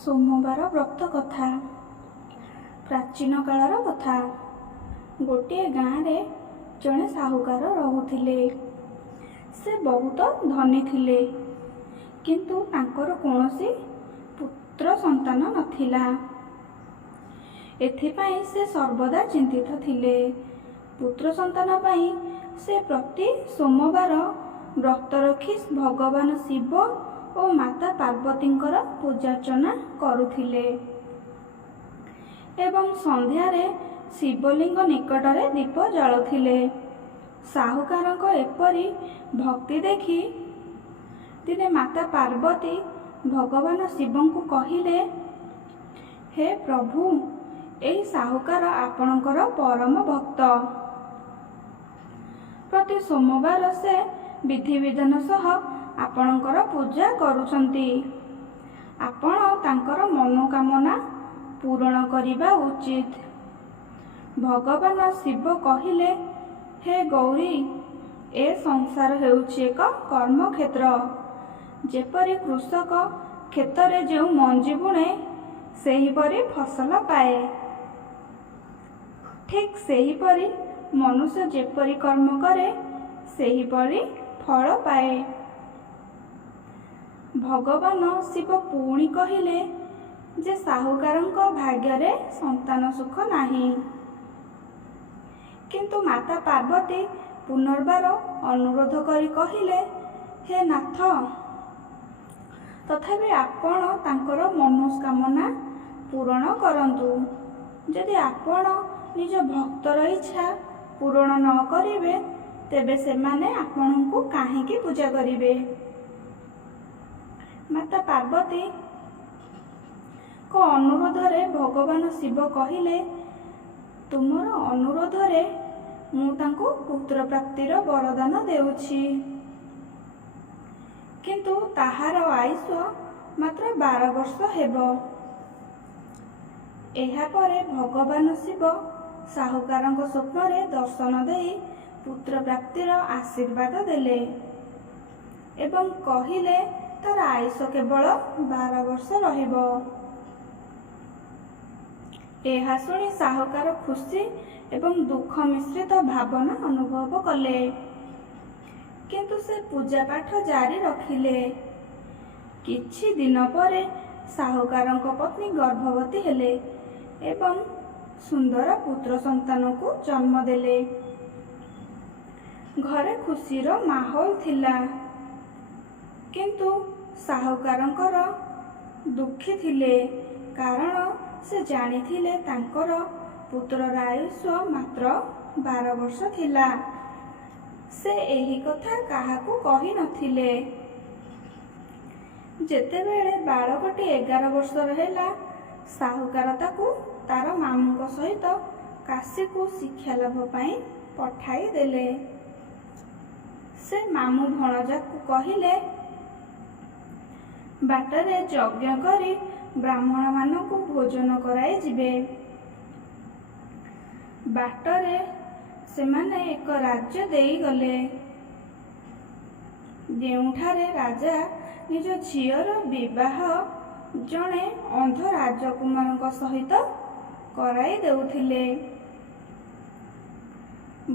ସୋମବାର ବ୍ରତ କଥା। ପ୍ରାଚୀନ କାଳର କଥା। ଗୋଟିଏ ଗାଁରେ ଜଣେ ସାହୁକାର ରହୁଥିଲେ। ସେ ବହୁତ ଧନୀ ଥିଲେ, କିନ୍ତୁ ତାଙ୍କର କୌଣସି ପୁତ୍ର ସନ୍ତାନ ନଥିଲା। ଏଥିପାଇଁ ସେ ସର୍ବଦା ଚିନ୍ତିତ ଥିଲେ। ପୁତ୍ର ସନ୍ତାନ ପାଇଁ ସେ ପ୍ରତି ସୋମବାର ବ୍ରତ ରଖି ଭଗବାନ ଶିବ ଓ ମାତା ପାର୍ବତୀଙ୍କର ପୂଜାର୍ଚ୍ଚନା କରୁଥିଲେ ଏବଂ ସନ୍ଧ୍ୟାରେ ଶିବଲିଙ୍ଗ ନିକଟରେ ଦୀପ ଜାଳୁଥିଲେ। ସାହୁକାରଙ୍କ ଏପରି ଭକ୍ତି ଦେଖି ଦିନେ ମାତା ପାର୍ବତୀ ଭଗବାନ ଶିବଙ୍କୁ କହିଲେ, ହେ ପ୍ରଭୁ, ଏହି ସାହୁକାର ଆପଣଙ୍କର ପରମ ଭକ୍ତ। ପ୍ରତି ସୋମବାର ସେ ବିଧିବିଧାନ ସହ ଆପଣଙ୍କର ପୂଜା କରୁଛନ୍ତି। ଆପଣ ତାଙ୍କର ମନୋକାମନା ପୂରଣ କରିବା ଉଚିତ। ଭଗବାନ ଶିବ କହିଲେ, ହେ ଗୌରୀ, ଏ ସଂସାର ହେଉଛି ଏକ କର୍ମକ୍ଷେତ୍ର। ଯେପରି କୃଷକ କ୍ଷେତରେ ଯେଉଁ ମଞ୍ଜି ବୁଣେ ସେହିପରି ଫସଲ ପାଏ, ଠିକ୍ ସେହିପରି ମନୁଷ୍ୟ ଯେପରି କର୍ମ କରେ ସେହିପରି ଫଳ ପାଏ। ଭଗବାନ ଶିବ ପୁଣି କହିଲେ ଯେ ସାହୁକାରଙ୍କ ଭାଗ୍ୟରେ ସନ୍ତାନ ସୁଖ ନାହିଁ। କିନ୍ତୁ ମାତା ପାର୍ବତୀ ପୁନର୍ବାର ଅନୁରୋଧ କରି କହିଲେ, ହେ ନାଥ, ତଥାପି ଆପଣ ତାଙ୍କର ମନସ୍କାମନା ପୂରଣ କରନ୍ତୁ। ଯଦି ଆପଣ ନିଜ ଭକ୍ତର ଇଚ୍ଛା ପୂରଣ ନ କରିବେ, ତେବେ ସେମାନେ ଆପଣଙ୍କୁ କାହିଁକି ପୂଜା କରିବେ? ମାତା ପାର୍ବତୀଙ୍କ ଅନୁରୋଧରେ ଭଗବାନ ଶିବ କହିଲେ, ତୁମର ଅନୁରୋଧରେ ମୁଁ ତାଙ୍କୁ ପୁତ୍ର ପ୍ରାପ୍ତିର ବରଦାନ ଦେଉଛି, କିନ୍ତୁ ତାହାର ଆୟୁଷ ମାତ୍ର 12 ବର୍ଷ ହେବ। ଏହାପରେ ଭଗବାନ ଶିବ ସାହୁକାରଙ୍କ ସ୍ୱପ୍ନରେ ଦର୍ଶନ ଦେଇ ପୁତ୍ର ପ୍ରାପ୍ତିର ଆଶୀର୍ବାଦ ଦେଲେ ଏବଂ କହିଲେ ତାର ଆୟୁଷ କେବଳ 12 ବର୍ଷ ରହିବ। ଏହା ଶୁଣି ସାହୁକାର ଖୁସି ଏବଂ ଦୁଃଖ ମିଶ୍ରିତ ଭାବନା ଅନୁଭବ କଲେ, କିନ୍ତୁ ସେ ପୂଜା ପାଠ ଜାରି ରଖିଲେ। କିଛି ଦିନ ପରେ ସାହୁକାରଙ୍କ ପତ୍ନୀ ଗର୍ଭବତୀ ହେଲେ ଏବଂ ସୁନ୍ଦର ପୁତ୍ର ସନ୍ତାନକୁ ଜନ୍ମ ଦେଲେ। ଘରେ ଖୁସିର ମାହୋଲ ଥିଲା, କିନ୍ତୁ ସାହୁକାରଙ୍କର ଦୁଃଖୀ ଥିଲେ, କାରଣ ସେ ଜାଣିଥିଲେ ତାଙ୍କର ପୁତ୍ରର ଆୟୁଷ ମାତ୍ର 12 ବର୍ଷ ଥିଲା। ସେ ଏହି କଥା କାହାକୁ କହିନଥିଲେ। ଯେତେବେଳେ ବାଳକଟି 11 ବର୍ଷର ହେଲା, ସାହୁକାର ତାକୁ ତାର ମାମୁଙ୍କ ସହିତ କାଶୀକୁ ଶିକ୍ଷାଲାଭ ପାଇଁ ପଠାଇ ଦେଲେ। ସେ ମାମୁଁ ଭଣଜାକୁ କହିଲେ, ବାଟରେ ଯଜ୍ଞ କରି ବ୍ରାହ୍ମଣମାନଙ୍କୁ ଭୋଜନ କରାଇ ଯିବେ। ବାଟରେ ସେମାନେ ଏକ ରାଜ୍ୟ ଦେଇଗଲେ, ଯେଉଁଠାରେ ରାଜା ନିଜ ଝିଅର ବିବାହ ଜଣେ ଅନ୍ଧ ରାଜକୁମାରଙ୍କ ସହିତ କରାଇ ଦେଉଥିଲେ।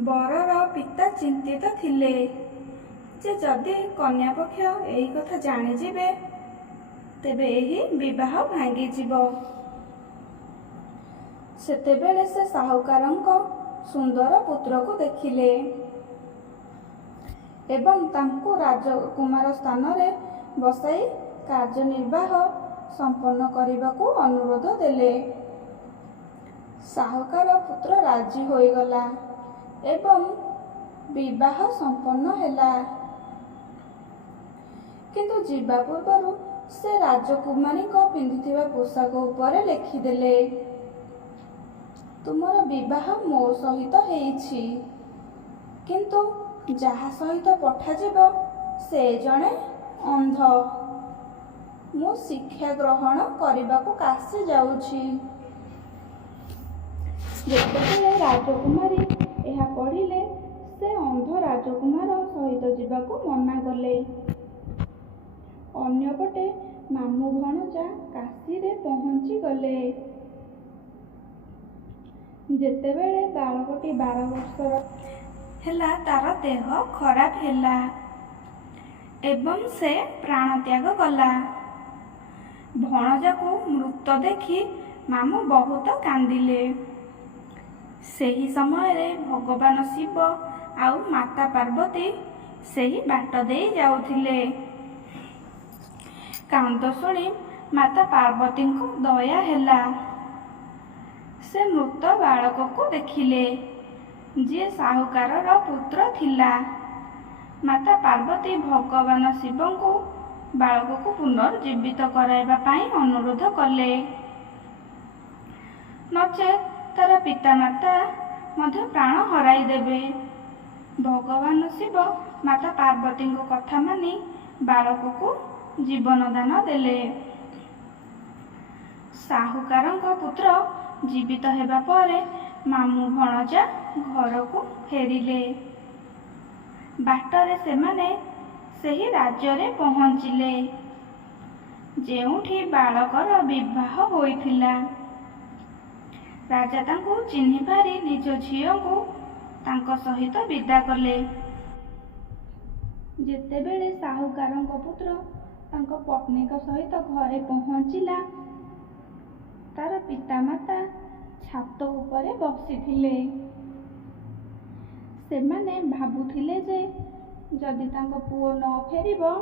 ବରର ପିତା ଚିନ୍ତିତ ଥିଲେ ଯେ ଯଦି କନ୍ୟାପକ୍ଷ ଏହି କଥା ଜାଣିଯିବେ, ତେବେ ଏହି ବିବାହ ଭାଙ୍ଗିଯିବ। ସେତେବେଳେ ସେ ସାହୁକାରଙ୍କ ସୁନ୍ଦର ପୁତ୍ରକୁ ଦେଖିଲେ ଏବଂ ତାଙ୍କୁ ରାଜକୁମାର ସ୍ଥାନରେ ବସାଇ କାର୍ଯ୍ୟନିର୍ବାହ ସମ୍ପନ୍ନ କରିବାକୁ ଅନୁରୋଧ ଦେଲେ। ସାହୁକାର ପୁତ୍ର ରାଜି ହୋଇଗଲା ଏବଂ ବିବାହ ସମ୍ପନ୍ନ ହେଲା। କିନ୍ତୁ ଯିବା ପୂର୍ବରୁ ସେ ରାଜକୁମାରୀଙ୍କ ପିନ୍ଧିଥିବା ପୋଷାକ ଉପରେ ଲେଖିଦେଲେ, ତୁମର ବିବାହ ମୋ ସହିତ ହେଇଛି, କିନ୍ତୁ ଯାହା ସହିତ ପଠାଯିବ ସେ ଜଣେ ଅନ୍ଧ। ମୁଁ ଶିକ୍ଷା ଗ୍ରହଣ କରିବାକୁ କାଶୀ ଯାଉଛି। ଯେତେବେଳେ ରାଜକୁମାରୀ ଏହା ପଢ଼ିଲେ, ସେ ଅନ୍ଧ ରାଜକୁମାର ସହିତ ଯିବାକୁ ମନା କଲେ। ଅନ୍ୟପଟେ ମାମୁଁ ଭଣଜା କାଶୀରେ ପହଞ୍ଚିଗଲେ। ଯେତେବେଳେ ବାଳକଟି 12 ବର୍ଷର ହେଲା ତାର ଦେହ ଖରାପ ହେଲା ଏବଂ ସେ ପ୍ରାଣତ୍ୟାଗ କଲା। ଭଣଜାକୁ ମୃତ ଦେଖି ମାମୁଁ ବହୁତ କାନ୍ଦିଲେ। ସେହି ସମୟରେ ଭଗବାନ ଶିବ ଆଉ ମାତା ପାର୍ବତୀ ସେହି ବାଟ ଦେଇ ଯାଉଥିଲେ। କାନ୍ଦ ଶୁଣି ମାତା ପାର୍ବତୀଙ୍କୁ ଦୟା ହେଲା। ସେ ମୃତ ବାଳକକୁ ଦେଖିଲେ, ଯିଏ ସାହୁକାରର ପୁତ୍ର ଥିଲା। ମାତା ପାର୍ବତୀ ଭଗବାନ ଶିବଙ୍କୁ ବାଳକକୁ ପୁନର୍ଜୀବିତ କରାଇବା ପାଇଁ ଅନୁରୋଧ କଲେ। ନଚେତ୍ ତାର ପିତାମାତା ମଧ୍ୟ ପ୍ରାଣ ହରାଇଦେବେ। ଭଗବାନ ଶିବ ମାତା ପାର୍ବତୀଙ୍କ କଥା ମାନି ବାଳକକୁ ଜୀବନ ଦାନ ଦେଲେ। ସାହୁକାରଙ୍କ ପୁତ୍ର ଜୀବିତ ହେବା ପରେ ମାମୁଁ ଭଣଜା ଘରକୁ ଫେରିଲେ। ବାଟରେ ସେମାନେ ସେହି ରାଜ୍ୟରେ ପହଞ୍ଚିଲେ ଯେଉଁଠି ବାଳକର ବିବାହ ହୋଇଥିଲା। ରାଜା ତାଙ୍କୁ ଚିହ୍ନି ପାରି ନିଜ ଝିଅକୁ ତାଙ୍କ ସହିତ ବିଦା କଲେ। ଯେତେବେଳେ ସାହୁକାରଙ୍କ ପୁତ୍ର ତାଙ୍କ ପତ୍ନୀଙ୍କ ସହିତ ଘରେ ପହଞ୍ଚିଲା, ତାର ପିତାମାତା ଛାତ ଉପରେ ବସିଥିଲେ। ସେମାନେ ଭାବୁଥିଲେ ଯେ ଯଦି ତାଙ୍କ ପୁଅ ନ ଫେରିବ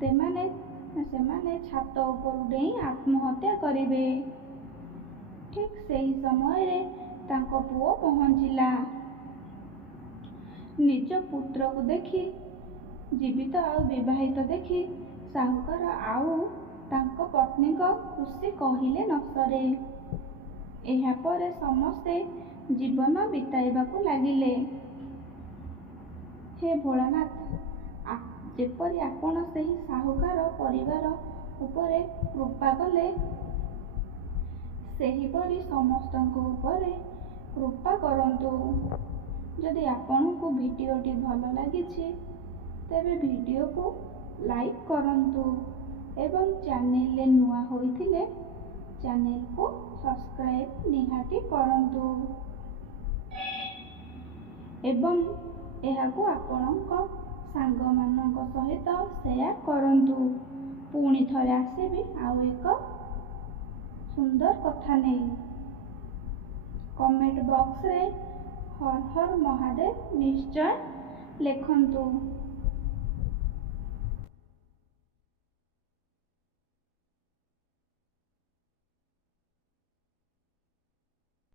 ସେମାନେ ଛାତ ଉପରୁ ଡେଇଁ ଆତ୍ମହତ୍ୟା କରିବେ। ଠିକ୍ ସେହି ସମୟରେ ତାଙ୍କ ପୁଅ ପହଞ୍ଚିଲା। ନିଜ ପୁତ୍ରକୁ ଦେଖି, ଜୀବିତ ଆଉ ବିବାହିତ ଦେଖି ସାହୁକାର ଆଉ ତାଙ୍କ ପତ୍ନୀଙ୍କ ଖୁସି କହିଲେ ନ ସରେ। ଏହାପରେ ସମସ୍ତେ ଜୀବନ ବିତାଇବାକୁ ଲାଗିଲେ। ହେ ଭୋଳାନାଥ, ଯେପରି ଆପଣ ସେହି ସାହୁକାର ପରିବାର ଉପରେ କୃପା କଲେ, ସେହିପରି ସମସ୍ତଙ୍କ ଉପରେ କୃପା କରନ୍ତୁ। ଯଦି ଆପଣଙ୍କୁ ଭିଡ଼ିଓଟି ଭଲ ଲାଗିଛି ତେବେ ଭିଡ଼ିଓକୁ ଲାଇକ୍ କରନ୍ତୁ ଏବଂ ଚ୍ୟାନେଲରେ ନୂଆ ହୋଇଥିଲେ ଚ୍ୟାନେଲକୁ ସବସ୍କ୍ରାଇବ୍ ନିହାତି କରନ୍ତୁ ଏବଂ ଏହାକୁ ଆପଣଙ୍କ ସାଙ୍ଗମାନଙ୍କ ସହିତ ସେୟାର କରନ୍ତୁ। ପୁଣି ଥରେ ଆସିବି ଆଉ ଏକ ସୁନ୍ଦର କଥା ନେଇ। କମେଣ୍ଟ ବକ୍ସରେ ହର ହର ମହାଦେବ ନିଶ୍ଚୟ ଲେଖନ୍ତୁ।